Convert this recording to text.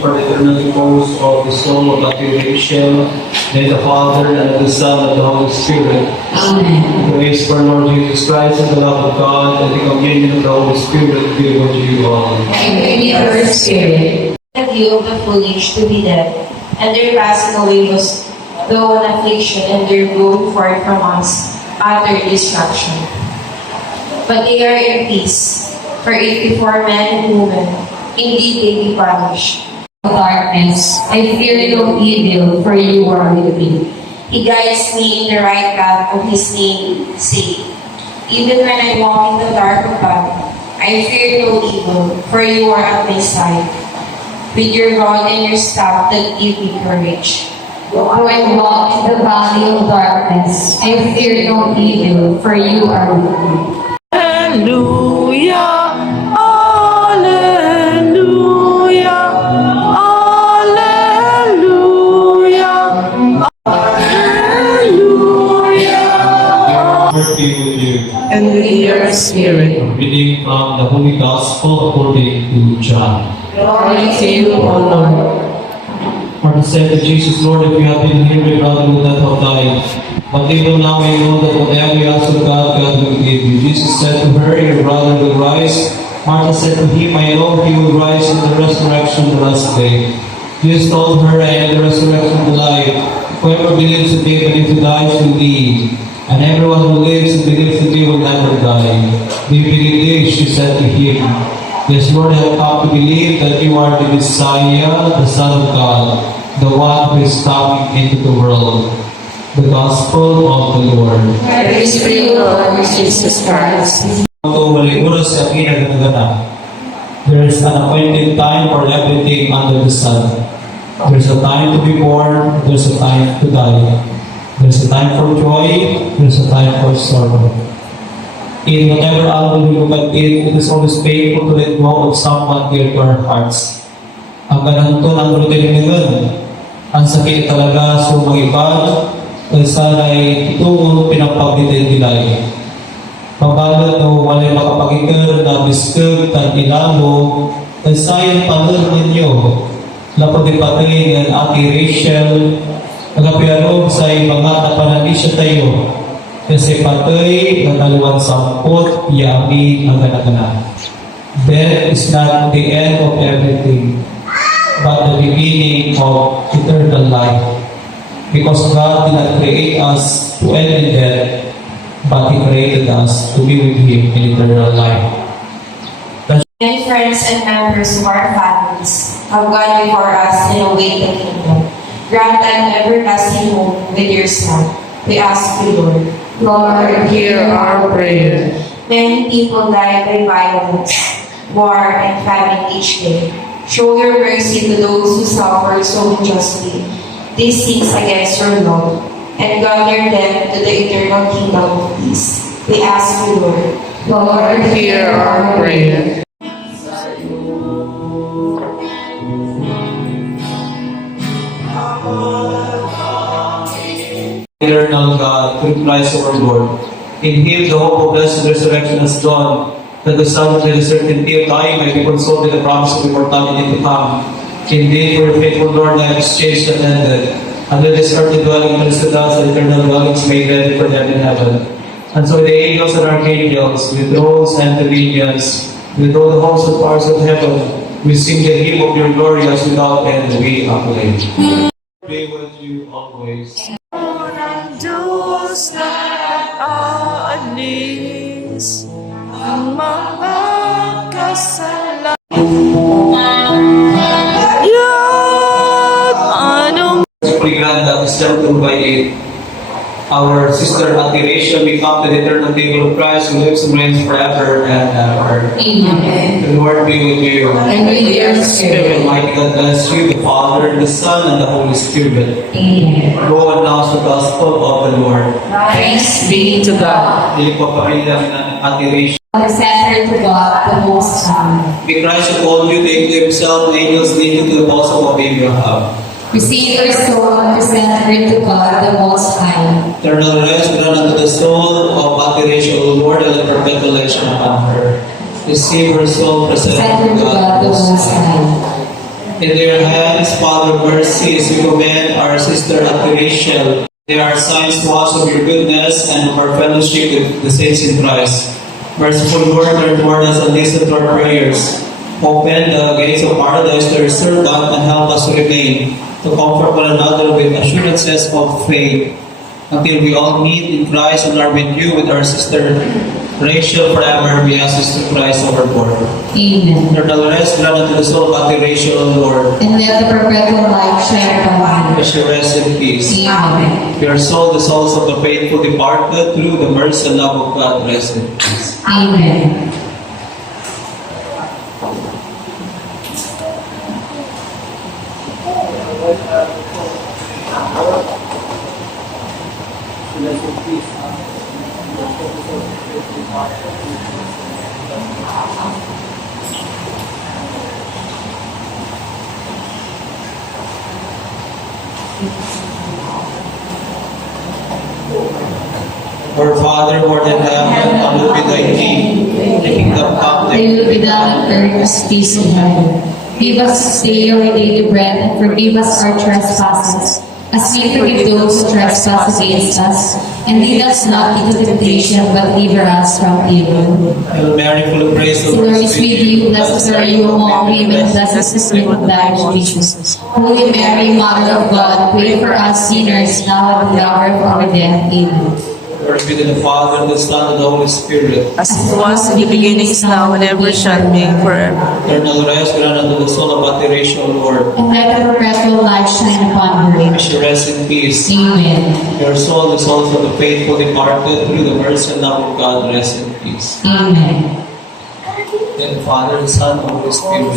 intercession for the eternal repose of the soul of Dr. Rachel, and the Father, and of the Son, and the Holy Spirit. Amen. The grace for our Lord Jesus Christ, and the love of God, and the communion of the Holy Spirit be with you all. And with your spirit. The view of the foolish to be dead, and their passing away was though an affliction, and their going forth from us utter destruction. But they are in peace, for if before men and women, indeed they be punished. Darkness, I fear no evil, for you are with me. He guides me in the right path of His name's sake. Even when I walk in the dark of valley, I fear no evil, for you are at my side. With your rod and your staff that give me courage. Though I walk in the valley of darkness, I fear no evil, for you are with me. Hallelujah, hallelujah, hallelujah, hallelujah. Lord be with you. And with your spirit, Reading from the Holy Gospel according to John. glory to you, O Lord. Martha said to Jesus, Lord, if you had been here, my brother would not have died. But even now I know that whatever you ask of God, God will give you. Jesus said to her, your brother will rise. Martha said to him, I know he will rise in the resurrection the last day. Jesus told her, I am the resurrection and the life. Whoever believes in me, even if he dies, will live. And everyone who lives and believes in me will never die. Do you believe this? She said to him. Yes, Lord, I have come to believe that you are the Messiah, the Son of God, the one who is coming into the world. The Gospel of the Lord. Praise to you, Lord Jesus Christ. There is an appointed time for everything under the sun. There's a time to be born, there's a time to die. There's a time for joy, there's a time for sorrow. In whatever angle we look at it, it is always painful to let go of someone dear to our hearts. Ang ganito ng rutin ang sakit talaga sa mga iba, dahil sana'y itong pinapagdidelay. Pabalot no walay makapagikir na biskag tan ilamo, dahil sayang pangal ninyo. Lapod ipatay ng Ate Rachel, nagapiyarog sa mga tapanalisya tayo. Kasi patay ng dalawang sampot, yami ang ganagana. Death is not the end of everything, but the beginning of eternal life. Because God did not create us to end in death, but He created us to be with Him in eternal life. Many friends and members of our families have gone before us and await the kingdom. Grant an everlasting hope with your Son. We ask you, Lord. Lord, hear our prayer. Many people die by violence, war, and famine each day. Show your mercy to those who suffer so unjustly these things against your law, and gather them to the eternal kingdom of peace. We ask you, Lord. Lord, hear our prayer. Eternal God, through Christ our Lord. In Him the hope of blessed resurrection has dawned, that the Son with the certainty of dying might be consoled with the promise of immortality to come. Indeed, for your faithful Lord, I have exchanged and ended. Under this earthly dwelling, blessed us, and eternal dwellings made ready for them in heaven. And so the angels and archangels, with thrones and dominions, with all the hosts and powers of heaven, we sing the hymn of your glory as without end we acclaim. Be with you always. Ang Diyos na aalis ang mga kasalanan. Holy Grand that is temple by our sister Ate Rachel, we come to the eternal table of Christ who lives and reigns forever and ever. Amen. The Lord be with you. And with your spirit. Almighty God bless you, the Father, the Son, and the Holy Spirit. Amen. Go and announce the gospel of the Lord. Thanks be to God. Hindi po pamilya ng Ate Rachel. Center to God, the Most High. May Christ who called you, take to Himself, angels lead you to the bosom of Abraham. Receive your soul and present her to God, the Most High. Eternal rest grant unto the soul of Ate Rachel, O Lord, and perpetual election upon her. Receive her soul, present Present her to to God, God, the Most High. High. In their hands, Father of mercies, we commend our sister Ate Rachel. They are signs to us of your goodness and of our fellowship with the saints in Christ. Merciful Lord, turn toward us and listen to our prayers. Open the gates of paradise to your servant and help us to remain, to comfort one another with assurances of faith, until we all meet in Christ and are with you with our sister Rachel forever. We ask this to Christ our Lord. Amen. Eternal rest, grant unto the soul of Ate Rachel, Lord. And let the perpetual light shine upon May you. she rest in peace. Amen. Your soul, the souls of the faithful departed, through the mercy and love of God, rest in peace. Amen. Our Father, who art in heaven, hallowed be thy name. Thy kingdom come, thy Thy will be done on earth as it is in heaven. Give us this day our daily bread, and forgive us our trespasses, as we forgive those who trespass against us. And lead us not into temptation, but deliver us from evil. Hail Mary, full of grace, The the Lord is with you, blessed are you among women, and blessed is the fruit of thy womb, Jesus. Holy Mary, Mother of God, pray for us sinners, now and at the hour of our death. Amen. Glory be to the Father, the Son, and the Holy Spirit. As it was in the beginning, is now, and ever shall be, forever. Eternal rest, grant unto the soul of Ate Rachel, Lord. And let the perpetual light shine upon May her. she rest in peace. Amen. Your soul, the souls of the faithful departed, through the mercy and love of God, rest in peace. Amen. In the Father, the Son, and the Holy Spirit.